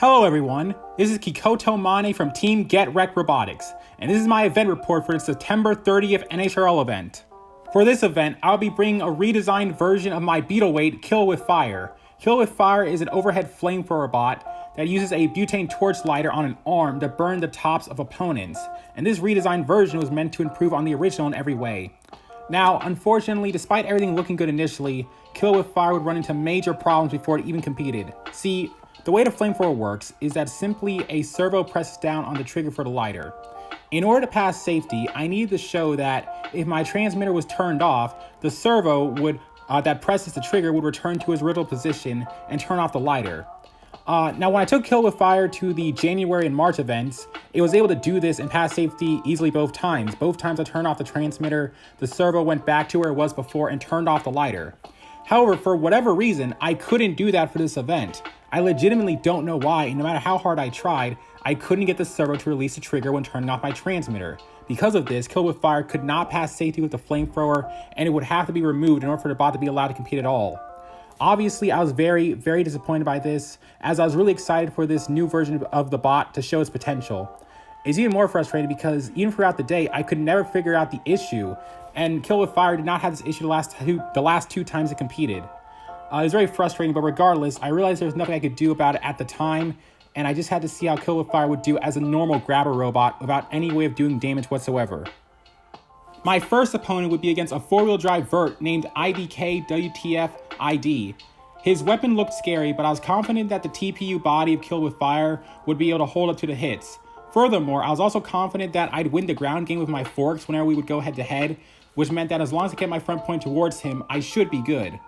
Hello everyone, this is Kikoto Mane from Team Get Wrecked Robotics, and this is my event report for the September 30th NHRL event. For this event, I'll be bringing a redesigned version of my Beetleweight K.I.W.F. K.I.W.F is an overhead flamethrower bot that uses a butane torch lighter on an arm to burn the tops of opponents, and this redesigned version was meant to improve on the original in every way. Now, unfortunately, despite everything looking good initially, K.I.W.F would run into major problems before it even competed. See, the way the flamethrower works is that simply a servo presses down on the trigger for the lighter. In order to pass safety, I needed to show that if my transmitter was turned off, the servo would that presses the trigger would return to its original position and turn off the lighter. Now, when I took K.I.W.F to the January and March events, it was able to do this and pass safety easily both times. Both times I turned off the transmitter, the servo went back to where it was before and turned off the lighter. However, for whatever reason, I couldn't do that for this event. I legitimately don't know why, and no matter how hard I tried, I couldn't get the servo to release the trigger when turning off my transmitter. Because of this, K.I.W.F could not pass safety with the flamethrower, and it would have to be removed in order for the bot to be allowed to compete at all. Obviously, I was very, very disappointed by this, as I was really excited for this new version of the bot to show its potential. It's even more frustrating because even throughout the day, I could never figure out the issue, and K.I.W.F did not have this issue the last two times it competed. It was very frustrating, but regardless, I realized there was nothing I could do about it at the time, and I just had to see how K.I.W.F would do as a normal grabber robot without any way of doing damage whatsoever. My first opponent would be against a four-wheel drive vert named IDKWTFID. His weapon looked scary, but I was confident that the TPU body of K.I.W.F would be able to hold up to the hits. Furthermore, I was also confident that I'd win the ground game with my forks whenever we would go head-to-head, which meant that as long as I kept my front point towards him, I should be good.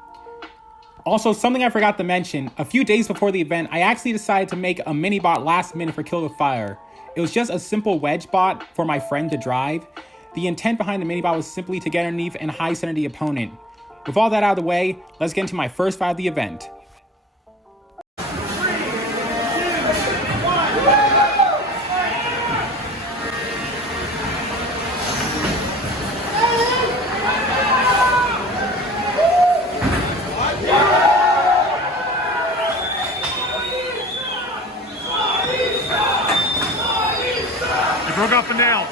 Also, something I forgot to mention, a few days before the event, I actually decided to make a mini-bot last minute for K.I.W.F. It was just a simple Wedge bot for my friend to drive. The intent behind the mini-bot was simply to get underneath and high center the opponent. With all that out of the way, let's get into my first fight of the event. Broke off the nail.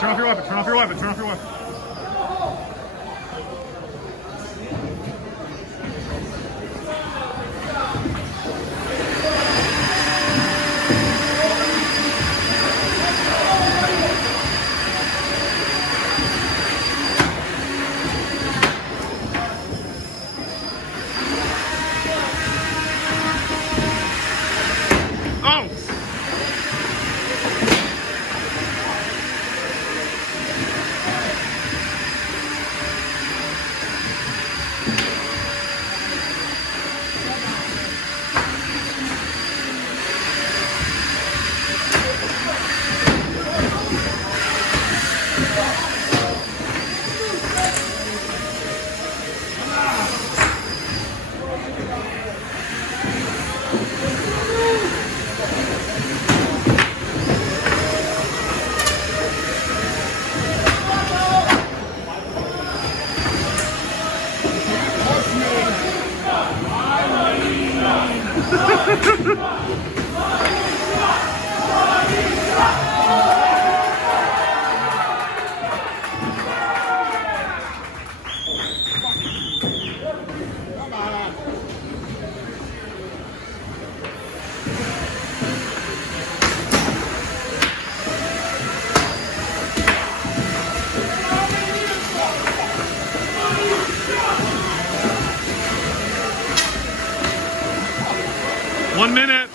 Turn off your weapon, turn off your weapon, turn off your weapon. One minute.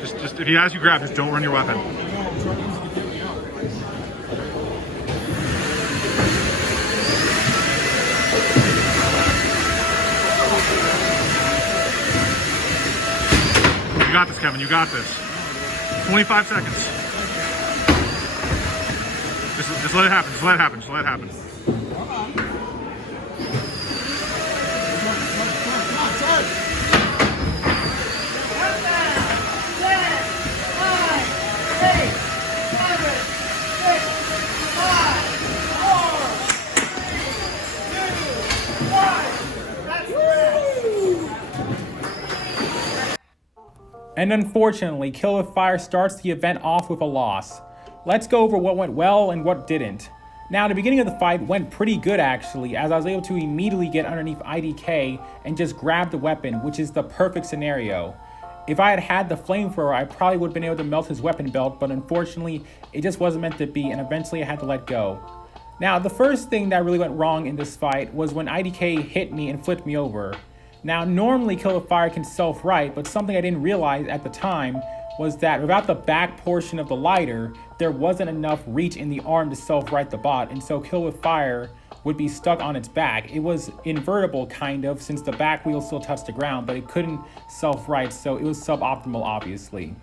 Just if he has you grab, just don't run your weapon. You got this, Kevin. You got this. 25 seconds. Just let it happen. Just let it happen. Just let it happen. And unfortunately, K.I.W.F starts the event off with a loss. Let's go over what went well and what didn't. Now, the beginning of the fight went pretty good actually, as I was able to immediately get underneath IDK and just grab the weapon, which is the perfect scenario. If I had had the flamethrower, I probably would have been able to melt his weapon belt, but unfortunately, it just wasn't meant to be, and eventually I had to let go. Now, the first thing that really went wrong in this fight was when IDK hit me and flipped me over. Now, normally K.I.W.F can self-right, but something I didn't realize at the time was that without the back portion of the lighter, there wasn't enough reach in the arm to self-right the bot, and so K.I.W.F would be stuck on its back. It was invertible kind of, since the back wheel still touched the ground, but it couldn't self-right, so it was suboptimal obviously.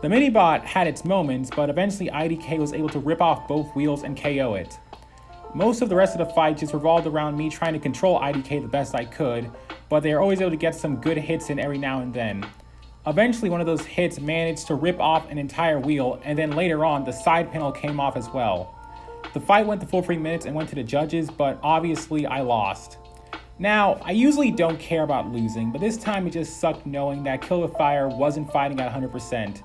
The mini-bot had its moments, but eventually IDK was able to rip off both wheels and KO it. Most of the rest of the fight just revolved around me trying to control IDK the best I could, but they were always able to get some good hits in every now and then. Eventually one of those hits managed to rip off an entire wheel, and then later on the side panel came off as well. The fight went the full 3 minutes and went to the judges, but obviously I lost. Now, I usually don't care about losing, but this time it just sucked knowing that K.I.W.F wasn't fighting at 100%.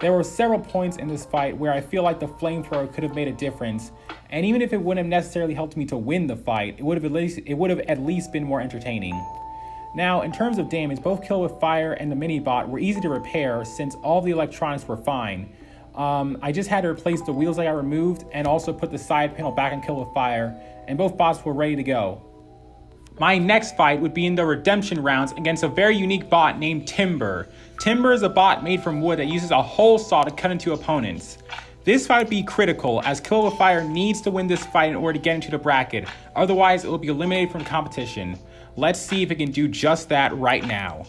There were several points in this fight where I feel like the flamethrower could have made a difference, and even if it wouldn't have necessarily helped me to win the fight, it would have at least been more entertaining. Now, in terms of damage, both K.I.W.F and the mini-bot were easy to repair since all the electronics were fine. I just had to replace the wheels I got removed and also put the side panel back on K.I.W.F, and both bots were ready to go. My next fight would be in the redemption rounds against a very unique bot named Timber. Timber is a bot made from wood that uses a hole saw to cut into opponents. This fight would be critical, as K.I.W.F needs to win this fight in order to get into the bracket, otherwise it will be eliminated from competition. Let's see if it can do just that right now.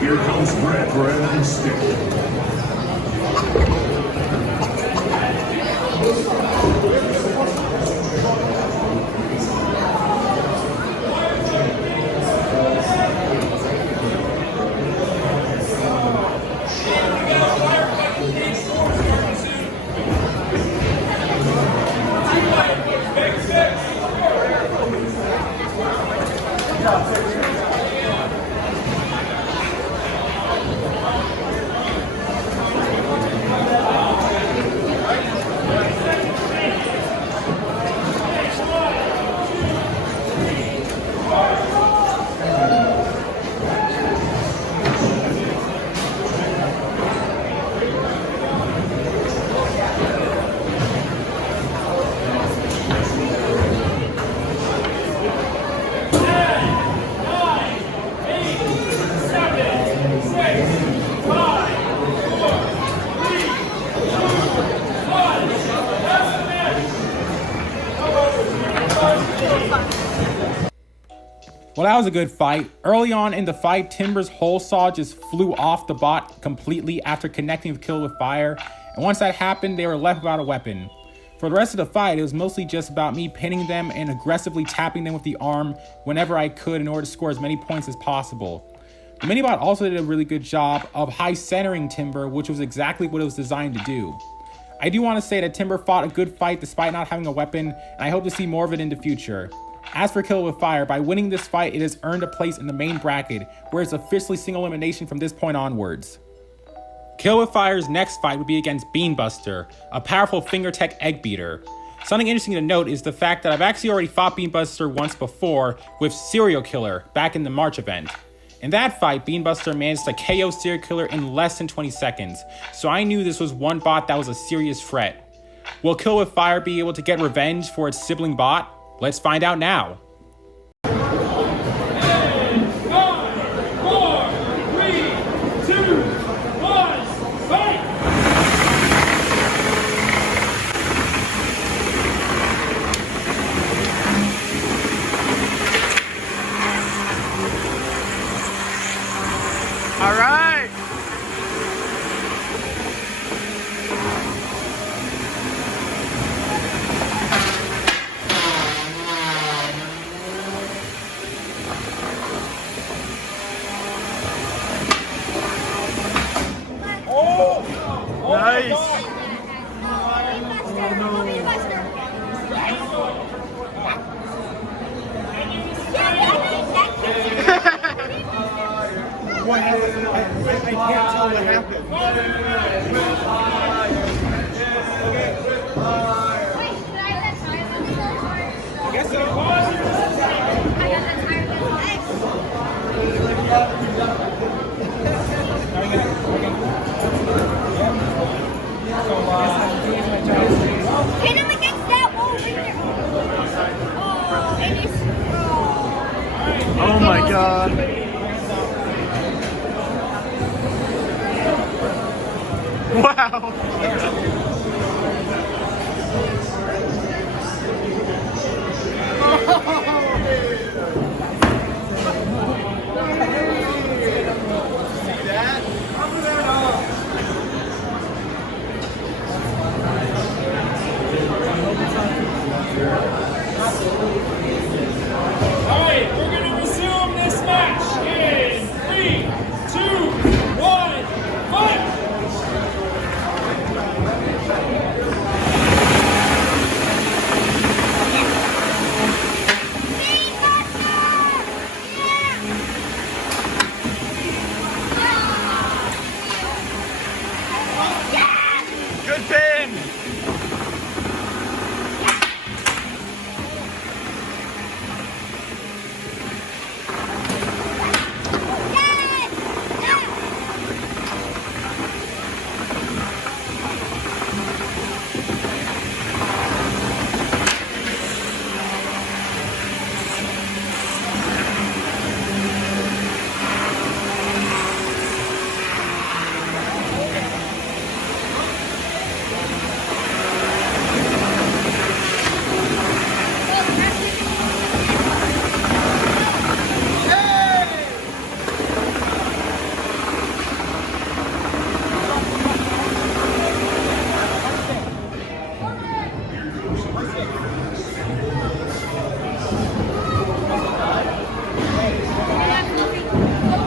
Here comes Red and Stick. Well, that was a good fight. Early on in the fight, Timber's hole saw just flew off the bot completely after connecting with Kill with Fire, and once that happened, they were left without a weapon. For the rest of the fight, it was mostly just about me pinning them and aggressively tapping them with the arm whenever I could in order to score as many points as possible. The minibot also did a really good job of high centering Timber, which was exactly what it was designed to do. I do want to say that Timber fought a good fight despite not having a weapon, and I hope to see more of it in the future. As for Kill with Fire, by winning this fight, it has earned a place in the main bracket, where it's officially single elimination from this point onwards. Kill with Fire's next fight would be against Beanbuster, a powerful finger tech egg beater. Something interesting to note is the fact that I've actually already fought Beanbuster once before with Serial Killer back in the March event. In that fight, Beanbuster managed to KO Serial Killer in less than 20 seconds, so I knew this was one bot that was a serious threat. Will Kill with Fire be able to get revenge for its sibling bot? Let's find out now. 5, 4, 3, 2, 1, fight! All right. Nice. What happened? I can't tell what happened. I guess so. Hit him against that wall right there. Oh, it is. Oh my God. Wow. Alright, we're going to resume this match in 3, 2, 1, fight! Good pin.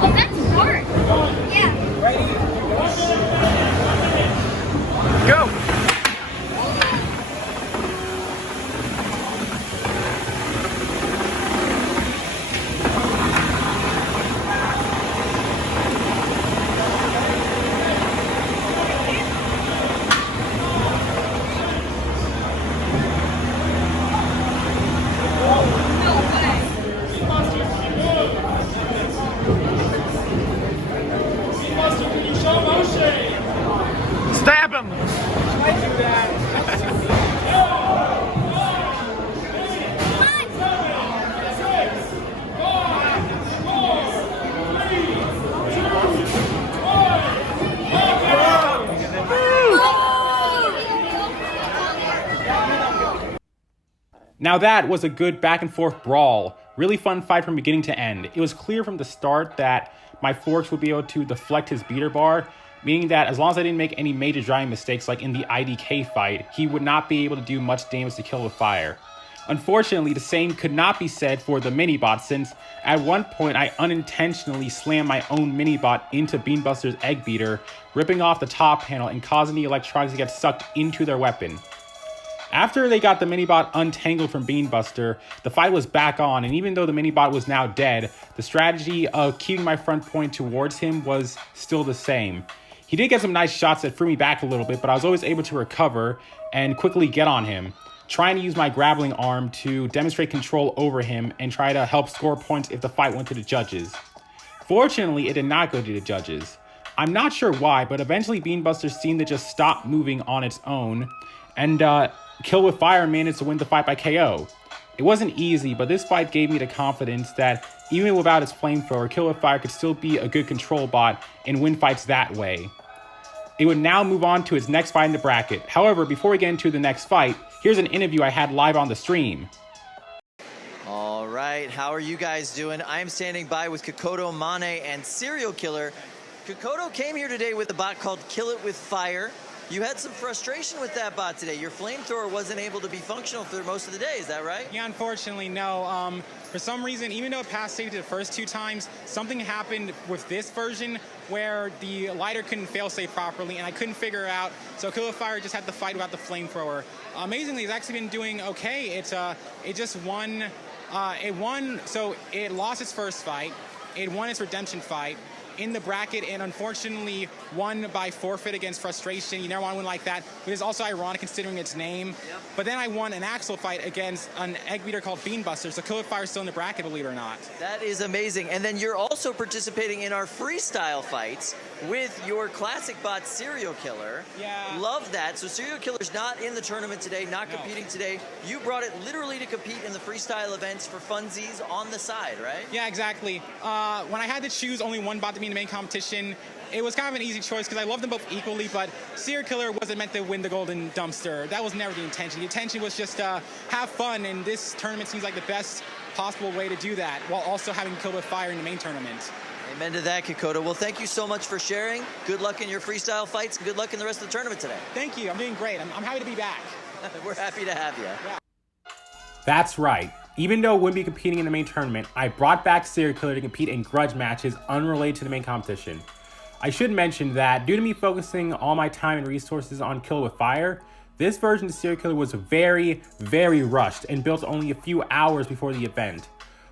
Oh, that's hard. Yeah. Go. No. Now that was a good back and forth brawl. Really fun fight from beginning to end. It was clear from the start that my forks would be able to deflect his beater bar, meaning that as long as I didn't make any major driving mistakes like in the IDK fight, he would not be able to do much damage to Kill with Fire. Unfortunately, the same could not be said for the minibot, since at one point I unintentionally slammed my own minibot into Beanbuster's egg beater, ripping off the top panel and causing the electronics to get sucked into their weapon. After they got the minibot untangled from Beanbuster, the fight was back on, and even though the minibot was now dead, the strategy of keeping my front point towards him was still the same. He did get some nice shots that threw me back a little bit, but I was always able to recover and quickly get on him, trying to use my grappling arm to demonstrate control over him and try to help score points if the fight went to the judges. Fortunately, it did not go to the judges. I'm not sure why, but eventually Beanbuster seemed to just stop moving on its own, and Kill with Fire managed to win the fight by KO. It wasn't easy, but this fight gave me the confidence that even without its flamethrower, Kill with Fire could still be a good control bot and win fights that way. It would now move on to its next fight in the bracket. However, before we get into the next fight, here's an interview I had live on the stream. All right, how are you guys doing? I'm standing by with Kokoto Mane and Serial Killer. Kokoto came here today with a bot called Kill It With Fire. You had some frustration with that bot today. Your flamethrower wasn't able to be functional for most of the day, is that right? Yeah, unfortunately, no. For some reason, even though it passed safety the first 2 times, something happened with this version where the lighter couldn't fail-safe properly, and I couldn't figure it out, so Kill with Fire just had to fight without the flamethrower. Amazingly, it's actually been doing okay. It just won. So it lost its first fight. It won its redemption fight in the bracket, and unfortunately won by forfeit against Frustration. You never want to win like that, but it's also ironic considering its name. Yep. But then I won an Axel fight against an egg beater called Beanbuster, so Kill with Fire is still in the bracket, believe it or not. That is amazing. And then you're also participating in our freestyle fights with your classic bot Serial Killer. Yeah. Love that. So Serial Killer's not in the tournament today, not competing today. You brought it literally to compete in the freestyle events for funsies on the side, right? Yeah, exactly. When I had to choose only one bot to be in the main competition, it was kind of an easy choice because I love them both equally, but Serial Killer wasn't meant to win the golden dumpster. That was never the intention. The intention was just to have fun, and this tournament seems like the best possible way to do that, while also having Kill with Fire in the main tournament. Amen to that, Kokoto. Well, thank you so much for sharing. Good luck in your freestyle fights, and good luck in the rest of the tournament today. Thank you. I'm doing great. I'm happy to be back. We're happy to have you. Yeah. That's right. Even though I wouldn't be competing in the main tournament, I brought back Serial Killer to compete in grudge matches unrelated to the main competition. I should mention that due to me focusing all my time and resources on Kill with Fire, this version of Serial Killer was very, very rushed and built only a few hours before the event.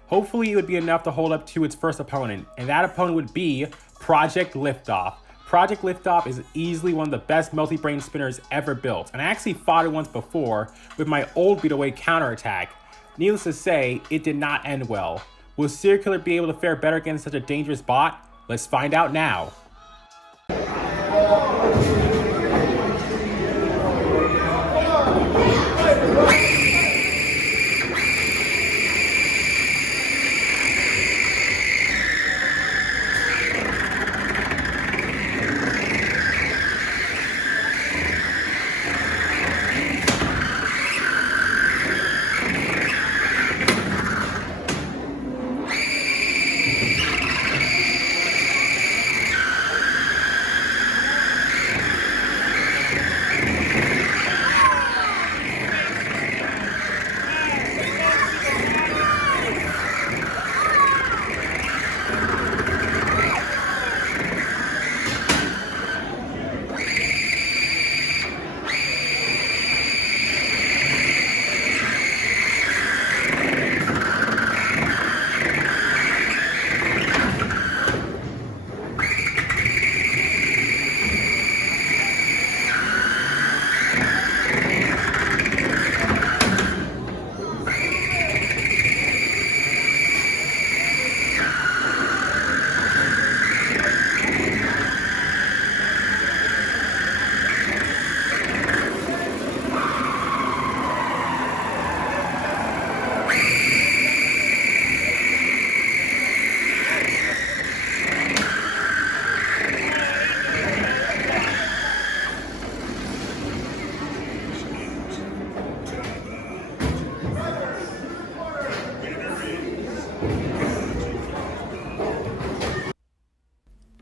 Hopefully it would be enough to hold up to its first opponent, and that opponent would be Project Liftoff. Project Liftoff is easily one of the best multi-brain spinners ever built, and I actually fought it once before with my old beataway counterattack. Needless to say, it did not end well. Will Serial Killer be able to fare better against such a dangerous bot? Let's find out now.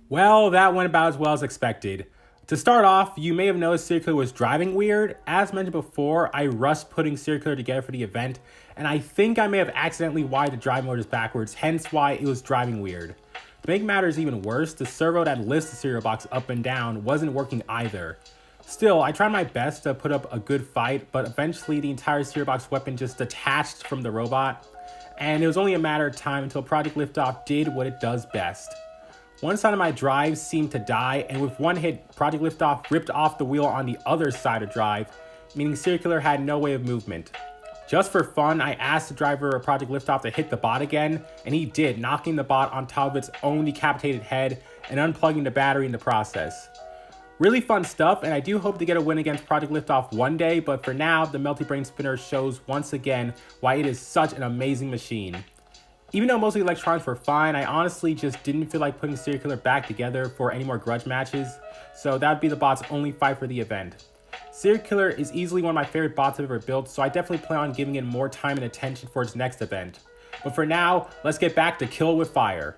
Well, that went about as well as expected. To start off, you may have noticed Serial Killer was driving weird. As mentioned before, I rushed putting Serial Killer together for the event, and I think I may have accidentally wired the drive motors backwards, hence why it was driving weird. To make matters even worse, the servo that lifts the cereal box up and down wasn't working either. Still, I tried my best to put up a good fight, but eventually the entire cereal box weapon just detached from the robot, and it was only a matter of time until Project Liftoff did what it does best. One side of my drive seemed to die, and with one hit, Project Liftoff ripped off the wheel on the other side of drive, meaning Serial Killer had no way of movement. Just for fun, I asked the driver of Project Liftoff to hit the bot again, and he did, knocking the bot on top of its own decapitated head and unplugging the battery in the process. Really fun stuff, and I do hope to get a win against Project Liftoff one day, but for now, the Melty Brain Spinner shows once again why it is such an amazing machine. Even though most of the electronics were fine, I honestly just didn't feel like putting Serial Killer back together for any more grudge matches, so that would be the bot's only fight for the event. Serial Killer is easily one of my favorite bots I've ever built, so I definitely plan on giving it more time and attention for its next event. But for now, let's get back to Kill It With Fire.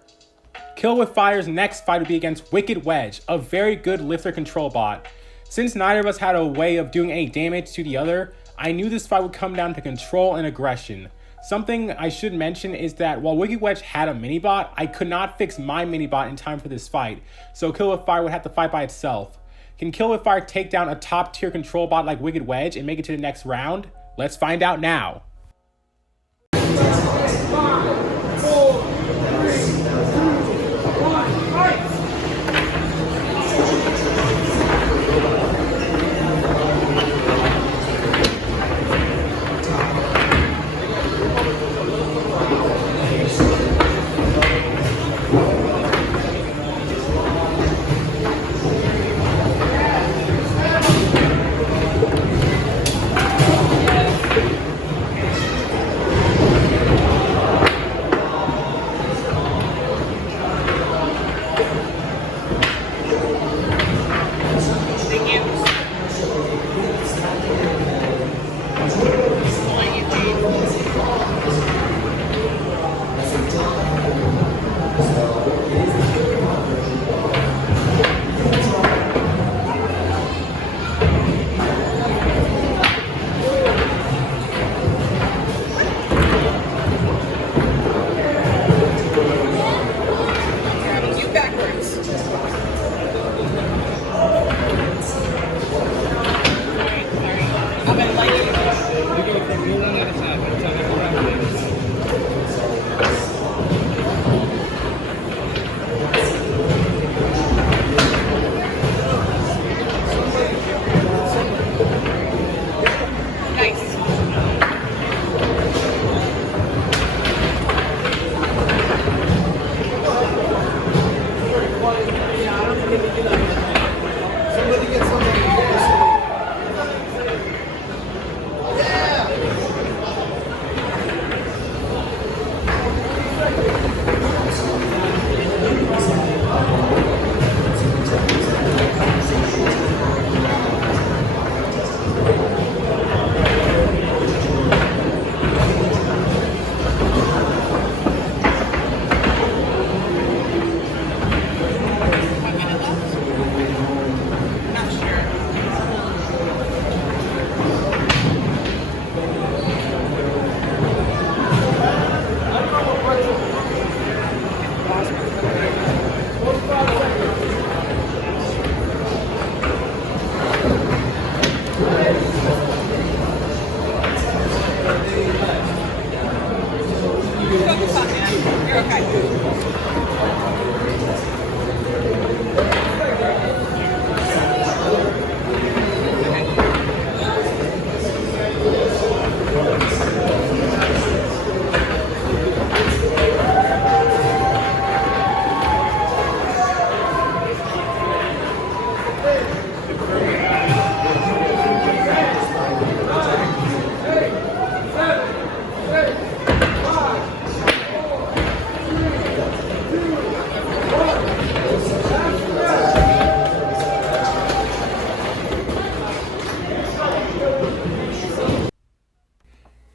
Kill It With Fire's next fight would be against Wicked Wedge, a very good lifter control bot. Since neither of us had a way of doing any damage to the other, I knew this fight would come down to control and aggression. Something I should mention is that while Wicked Wedge had a mini-bot, I could not fix my mini-bot in time for this fight, so Kill It With Fire would have to fight by itself. Can Kill It With Fire take down a top-tier control bot like Wicked Wedge and make it to the next round? Let's find out now.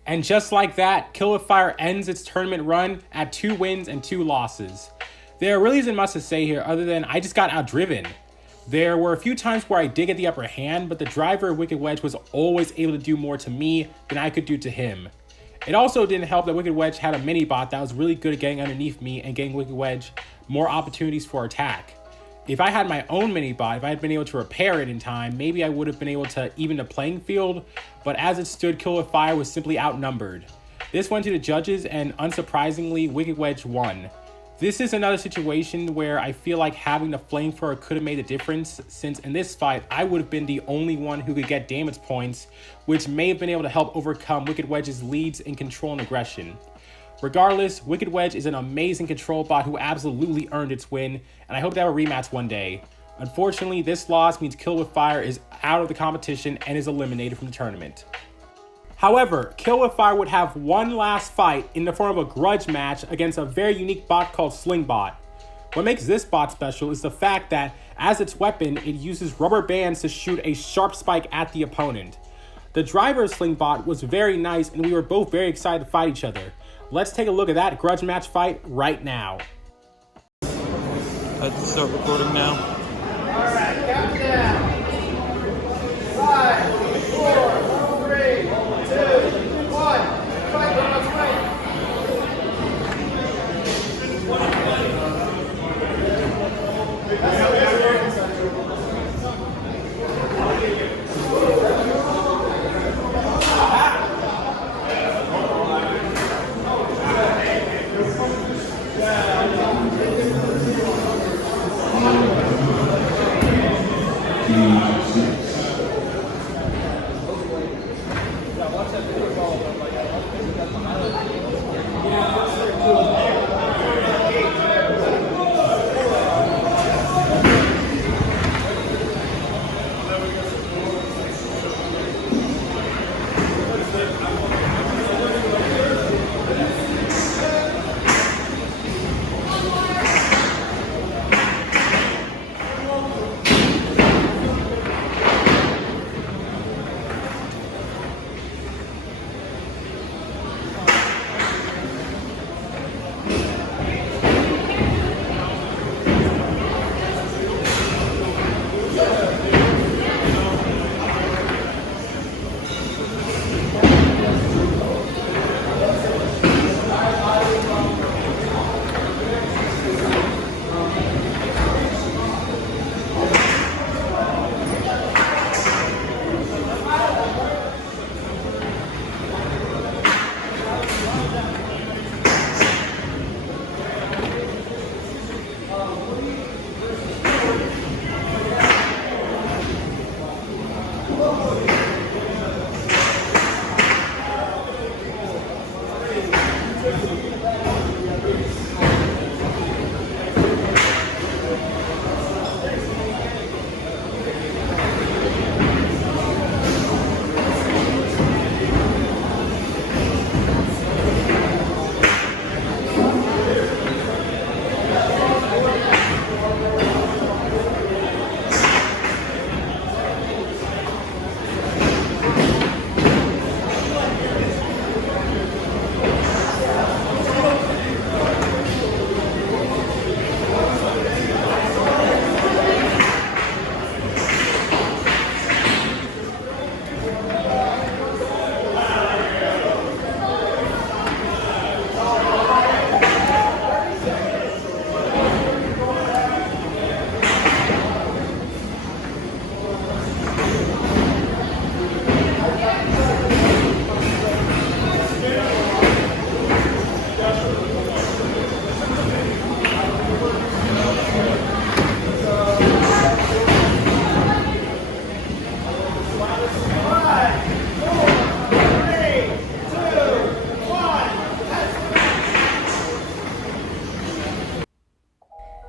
And just like that, Kill It With Fire ends its tournament run at 2 wins and 2 losses. There really isn't much to say here other than I just got outdriven. There were a few times where I did get the upper hand, but the driver of Wicked Wedge was always able to do more to me than I could do to him. It also didn't help that Wicked Wedge had a mini bot that was really good at getting underneath me and getting Wicked Wedge more opportunities for attack. If I had my own mini bot, if I had been able to repair it in time, maybe I would have been able to even the playing field, but as it stood, Kill with Fire was simply outnumbered. This went to the judges and unsurprisingly, Wicked Wedge won. This is another situation where I feel like having the flamethrower could have made a difference, since in this fight, I would have been the only one who could get damage points, which may have been able to help overcome Wicked Wedge's leads in control and aggression. Regardless, Wicked Wedge is an amazing control bot who absolutely earned its win, and I hope to have a rematch one day. Unfortunately, this loss means Kill with Fire is out of the competition and is eliminated from the tournament. However, Kill with Fire would have one last fight in the form of a grudge match against a very unique bot called SlingBot. What makes this bot special is the fact that, as its weapon, it uses rubber bands to shoot a sharp spike at the opponent. The driver of SlingBot was very nice and we were both very excited to fight each other. Let's take a look at that grudge match fight right now. Let's start recording now. Alright, countdown. 5, 4, 3, 2, 1. Fight, let's fight.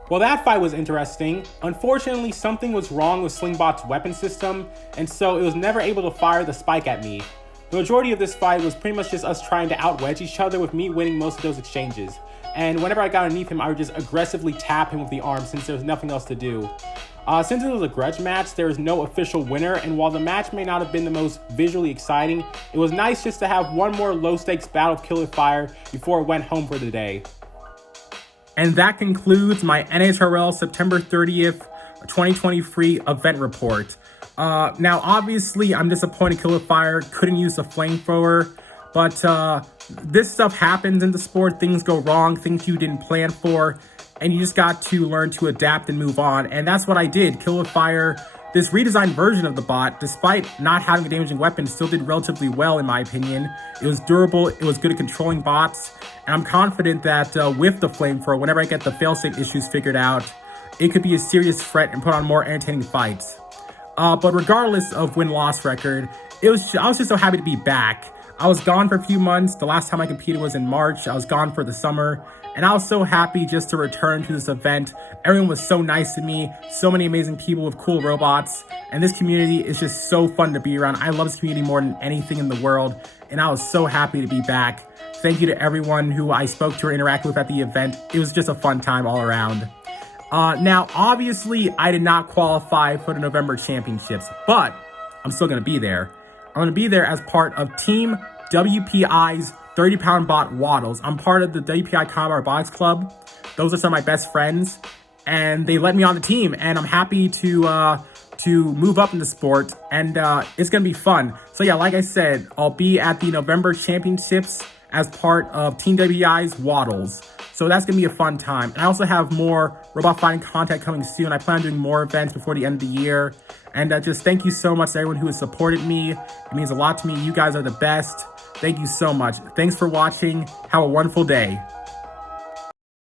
Well, that fight was interesting. Unfortunately, something was wrong with SlingBot's weapon system, and so it was never able to fire the spike at me. The majority of this fight was pretty much just us trying to out-wedge each other, with me winning most of those exchanges. And whenever I got underneath him, I would just aggressively tap him with the arm since there was nothing else to do. Since it was a grudge match, there is no official winner, and while the match may not have been the most visually exciting, it was nice just to have one more low-stakes battle of Kill with Fire before it went home for the day. And that concludes my NHRL September 30th, 2023 event report. Now, obviously, I'm disappointed K.I.W.F couldn't use the flamethrower, but this stuff happens in the sport. Things go wrong, things you didn't plan for, and you just got to learn to adapt and move on. And that's what I did. K.I.W.F, this redesigned version of the bot, despite not having a damaging weapon, still did relatively well in my opinion. It was durable, it was good at controlling bots, and I'm confident that with the flamethrower, whenever I get the failsafe issues figured out, it could be a serious threat and put on more entertaining fights. But regardless of win-loss record, I was just so happy to be back. I was gone for a few months. The last time I competed was in March. I was gone for the summer. And I was so happy just to return to this event. Everyone was so nice to me. So many amazing people with cool robots. And this community is just so fun to be around. I love this community more than anything in the world. And I was so happy to be back. Thank you to everyone who I spoke to or interacted with at the event. It was just a fun time all around. Now, obviously, I did not qualify for the November championships, but I'm still going to be there. I'm going to be there as part of Team WPI's 30-pound bot Waddles. I'm part of the WPI Combat Robotics Club. Those are some of my best friends, and they let me on the team, and I'm happy to move up in the sport, and it's going to be fun. So yeah, like I said, I'll be at the November championships as part of Team WPI's Waddles. So that's going to be a fun time. And I also have more robot fighting content coming soon. I plan on doing more events before the end of the year. And just thank you so much to everyone who has supported me. It means a lot to me. You guys are the best. Thank you so much. Thanks for watching. Have a wonderful day.